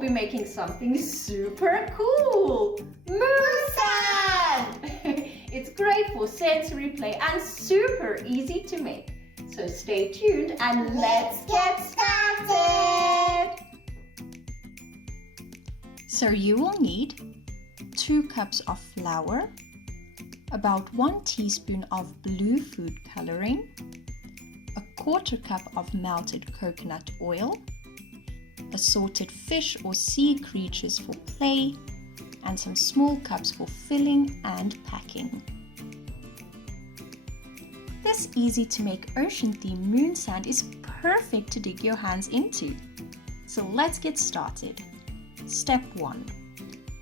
be making something super cool. Moon sand! It's great for sensory play and super easy to make. So stay tuned and let's get started! So you will need 2 cups of flour, about 1 teaspoon of blue food coloring, a 1/4 cup of melted coconut oil, assorted fish or sea creatures for play, and some small cups for filling and packing. This easy to make ocean-themed moon sand is perfect to dig your hands into. So let's get started. Step 1.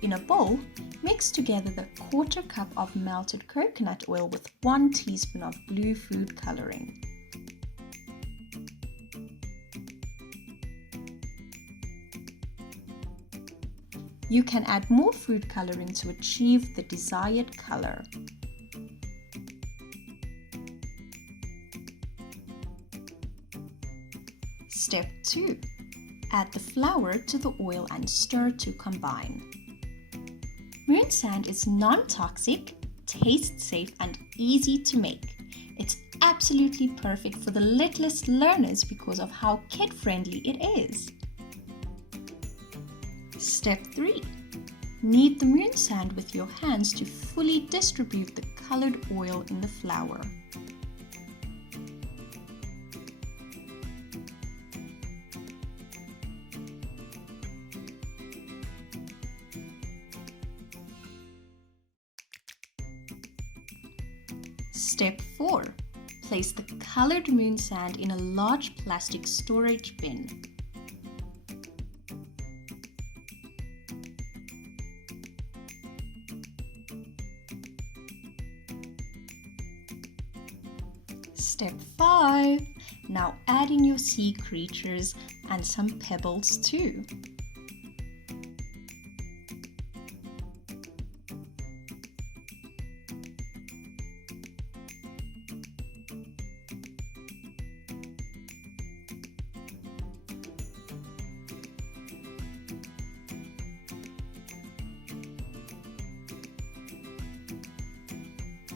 In a bowl, mix together the 1/4 cup of melted coconut oil with 1 teaspoon of blue food coloring. You can add more food coloring to achieve the desired color. Step 2. Add the flour to the oil and stir to combine. Moon sand is non-toxic, tastes safe and easy to make. It's absolutely perfect for the littlest learners because of how kid-friendly it is. Step 3. Knead the moon sand with your hands to fully distribute the colored oil in the flour. Step 4. Place the colored moon sand in a large plastic storage bin. Step 5. Now add in your sea creatures and some pebbles too.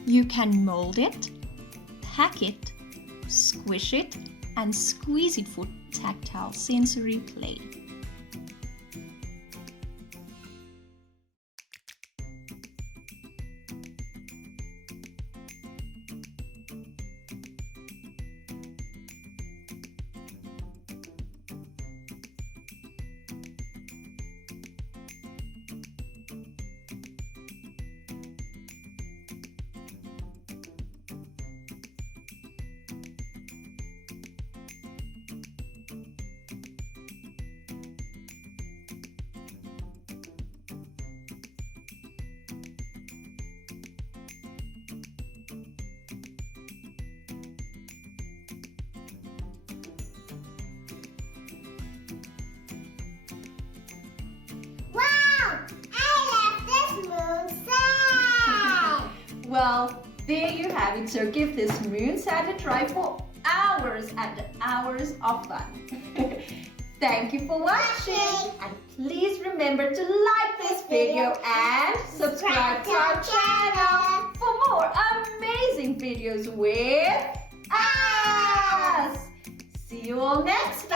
You can mold it, pack it, squish it, and squeeze it for tactile sensory play. Well, there you have it. So give this moon sand a try for hours and hours of fun. Thank you for watching. And please remember to like this video and subscribe to our channel for more amazing videos with us. See you all next time.